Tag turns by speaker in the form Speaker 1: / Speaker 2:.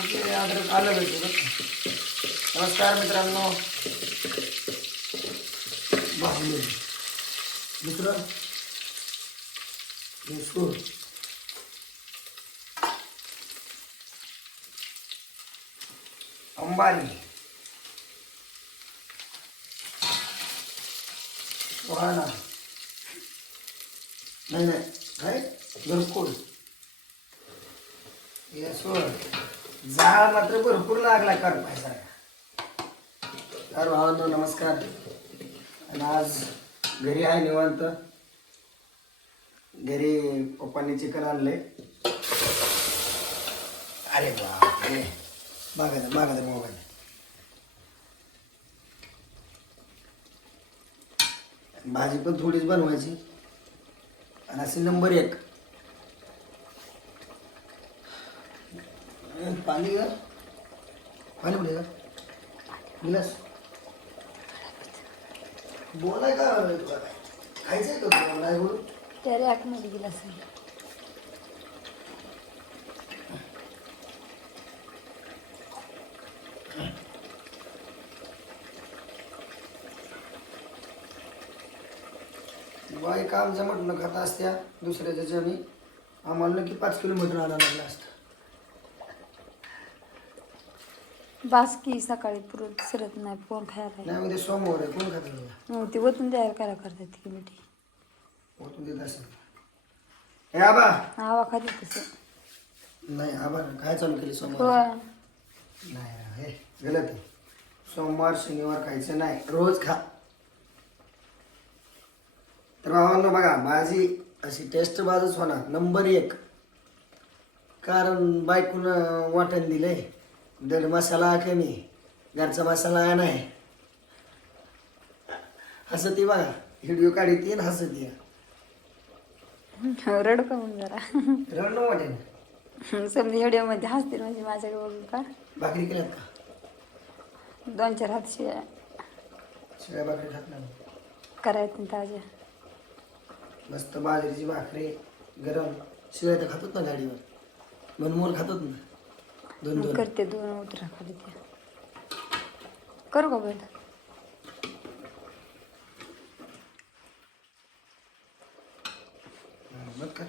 Speaker 1: Okay अद्रक आलं पाहिजे नमस्कार मित्रांनो. बाहुले दुसरं हे अंबानी वाहना नाही नाही काय? घरकुल. येसवर जाळ मात्र भरपूर लागला कर पैसा तर भावांनो नमस्कार. आणि आज घरी आहे निवांत. घरी पप्पांनी चिकन आणलंय. अरे बापरे. बघा बघा मोबाईल. भाजी पण थोडीच बनवायची. आणि असे नंबर एक. पाणी का पाणी का गिलास. बोलाय का तुला काय? खायचंय का तुला? नाही बोलू.
Speaker 2: त्या रॅकमध्ये गेला असेल
Speaker 1: बाई काम जमत न खाता असत्या दुसऱ्याच्या जणी आम्हाला नक्की पाच किलोमीटर आणावं लागलं असतं.
Speaker 2: बासकी सकाळी पुरत सरत नाही कोण खायला
Speaker 1: नाही उद्या सोमवार आहे कोण खातं
Speaker 2: मग ती वतून तयार करा करतात ती मिठी.
Speaker 1: ओतून देत असेल. हे आबा
Speaker 2: आवा खाते तसं
Speaker 1: नाही आबा काय चालू केली
Speaker 2: हो
Speaker 1: सोमवार नाही हे गलत आहे. सोमवार शनिवार खायचं नाही रोज खा. तर भावांनो बघा भाजी अशी टेस्ट बाजूच होणार. नंबर एक. कारण बायकून वाटण दिलंय. दर मसाला कमी घरचा मसाला नाही. हसती बघा. व्हिडिओ काढते आणि हसती.
Speaker 2: रड म्हणून जरा?
Speaker 1: रड वाटेन
Speaker 2: समजा व्हिडिओमध्ये हसतील म्हणजे माझ्याकडे बघून का?
Speaker 1: भाकरी केल्यात का?
Speaker 2: दोन चार हात शिवाय
Speaker 1: शिळ्या भाकरी खात नाही.
Speaker 2: करायचं ताज्या.
Speaker 1: मस्त बाजरीची भाकरी गरम. शिवाय तर खातोच ना गाडीवर. मनमोल खातोच ना. दोन
Speaker 2: मग
Speaker 1: दोन
Speaker 2: करते दोन उतरा खाली त्या करू का बैल
Speaker 1: हा, बघ कर